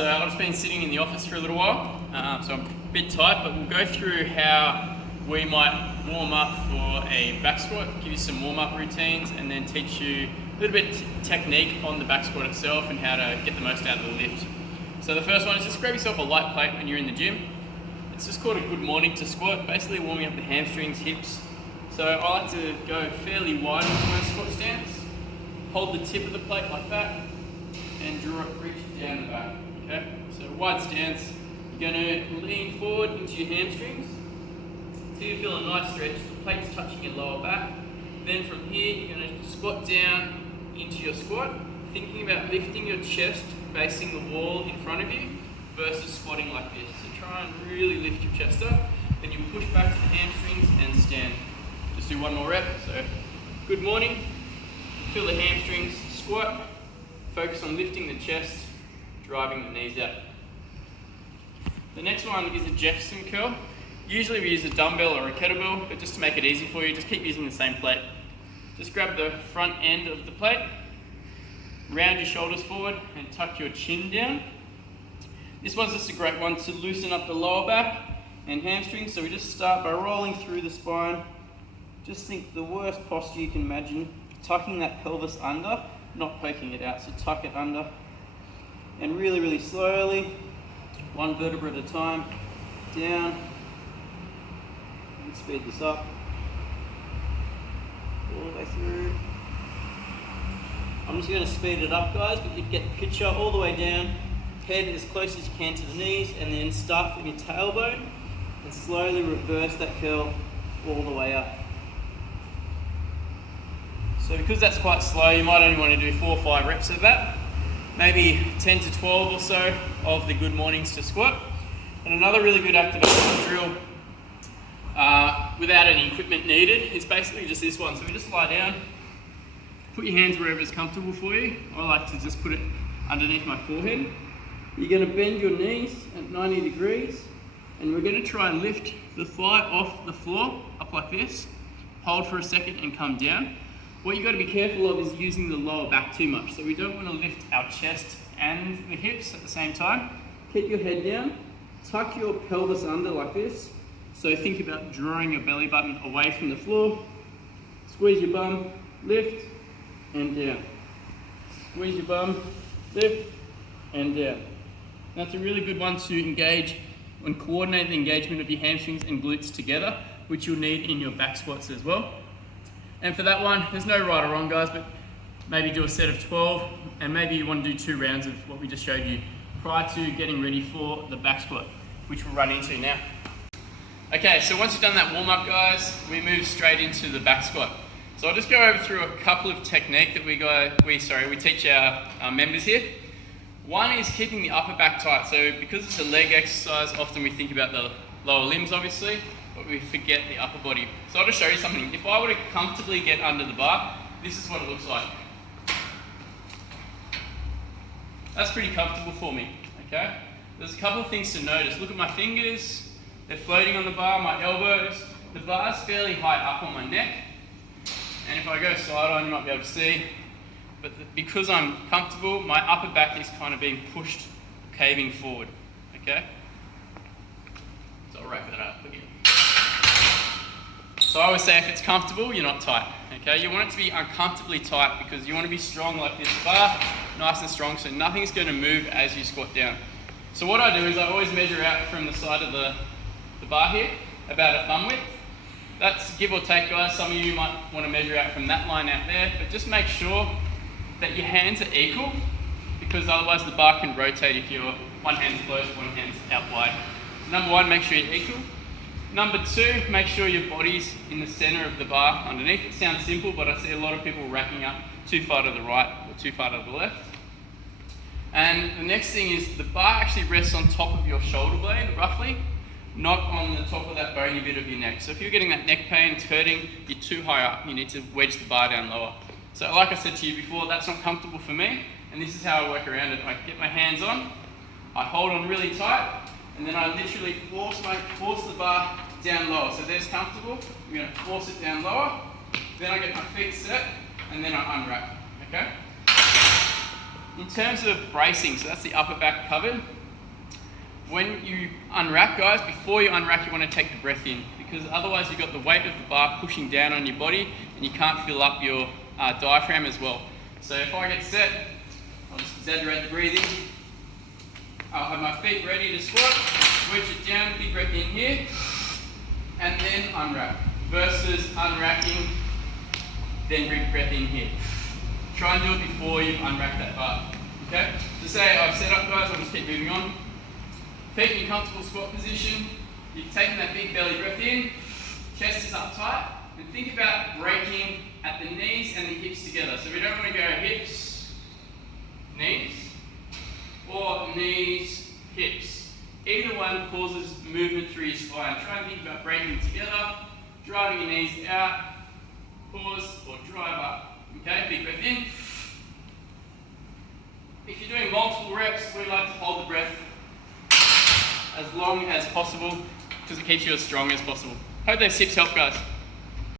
so I've just been sitting in the office for a little while, so I'm a bit tight, but we'll go through how we might warm up for a back squat, give you some warm-up routines, and then teach you a little bit technique on the back squat itself and how to get the most out of the lift. So the first one is just grab yourself a light plate when you're in the gym. It's just called a good morning to squat, basically warming up the hamstrings, hips. So I like to go fairly wide into my squat stance, hold the tip of the plate like that, and reach it down the back, okay? So wide stance, you're going to lean forward into your hamstrings until you feel a nice stretch, the plate's touching your lower back. Then from here, you're going to squat down into your squat, thinking about lifting your chest facing the wall in front of you versus squatting like this. So try and really lift your chest up, then you push back to the hamstrings and stand. Just do one more rep. So good morning, feel the hamstrings, squat, focus on lifting the chest, driving the knees out. The next one is a Jefferson curl. Usually we use a dumbbell or a kettlebell, but just to make it easy for you, just keep using the same plate. Just grab the front end of the plate, round your shoulders forward and tuck your chin down. This one's just a great one to loosen up the lower back and hamstrings. So we just start by rolling through the spine. Just think the worst posture you can imagine, tucking that pelvis under, not poking it out, so tuck it under. And really, really slowly, one vertebra at a time, down. And speed this up. All the way through. I'm just going to speed it up, guys, but you get the picture all the way down, head as close as you can to the knees, and then start from your tailbone and slowly reverse that curl all the way up. So because that's quite slow, you might only want to do 4 or 5 reps of that. Maybe 10 to 12 or so of the good mornings to squat. And another really good activation drill without any equipment needed is basically just this one. So we just lie down, put your hands wherever is comfortable for you. I like to just put it underneath my forehead. You're going to bend your knees at 90 degrees, and we're going to try and lift the thigh off the floor, up like this. Hold for a second and come down. What you've got to be careful of is using the lower back too much. So we don't want to lift our chest and the hips at the same time. Keep your head down, tuck your pelvis under like this. So think about drawing your belly button away from the floor. Squeeze your bum, lift, and down. Squeeze your bum, lift, and down. That's a really good one to engage and coordinate the engagement of your hamstrings and glutes together, which you'll need in your back squats as well. And for that one, there's no right or wrong, guys, but maybe do a set of 12, and maybe you want to do 2 rounds of what we just showed you prior to getting ready for the back squat, which we'll run into now. Okay, so once you've done that warm up, guys, we move straight into the back squat. So I'll just go over through a couple of techniques that we teach our members here. One is keeping the upper back tight. So because it's a leg exercise, often we think about the lower limbs, obviously, but we forget the upper body. So I'll just show you something. If I were to comfortably get under the bar, this is what it looks like. That's pretty comfortable for me, okay? There's a couple of things to notice. Look at my fingers. They're floating on the bar, my elbows. The bar's fairly high up on my neck. And if I go side on, you might be able to see. But because I'm comfortable, my upper back is kind of being pushed, caving forward, okay? So I'll wrap that up again. So I always say if it's comfortable, you're not tight, okay? You want it to be uncomfortably tight because you want to be strong like this bar, nice and strong, so nothing's going to move as you squat down. So what I do is I always measure out from the side of the bar here, about a thumb width. That's give or take, guys. Some of you might want to measure out from that line out there, but just make sure that your hands are equal because otherwise the bar can rotate if your one hand's close, one hand's out wide. Number 1, make sure you're equal. Number 2, make sure your body's in the center of the bar underneath. It sounds simple, but I see a lot of people racking up too far to the right or too far to the left. And the next thing is the bar actually rests on top of your shoulder blade, roughly, not on the top of that bony bit of your neck. So if you're getting that neck pain, it's hurting, you're too high up, you need to wedge the bar down lower. So like I said to you before, that's not comfortable for me, and this is how I work around it. I get my hands on, I hold on really tight, and then I literally force the bar down lower. So there's comfortable, I'm going to force it down lower, then I get my feet set, and then I unwrap, okay? In terms of bracing, so that's the upper back covered. When you unrack, guys, before you unrack, you want to take the breath in, because otherwise you've got the weight of the bar pushing down on your body and you can't fill up your diaphragm as well. So if I get set, I'll just exaggerate the breathing. I'll have my feet ready to squat, wedge it down, big breath in here, and then unwrap. Versus unwrapping, then big breath in here. Try and do it before you unwrap that bar. Okay? So say I've set up, guys, I'll just keep moving on. Feet in comfortable squat position. You've taken that big belly breath in, chest is up tight, and think about breaking at the knees and the hips together. So we don't want to go hips, knees, or knees, hips. Either one causes movement through your spine. Try and think about breaking together, driving your knees out, pause, or drive up. Okay, big breath in. If you're doing multiple reps, we like to hold the breath as long as possible because it keeps you as strong as possible. Hope those tips help, guys.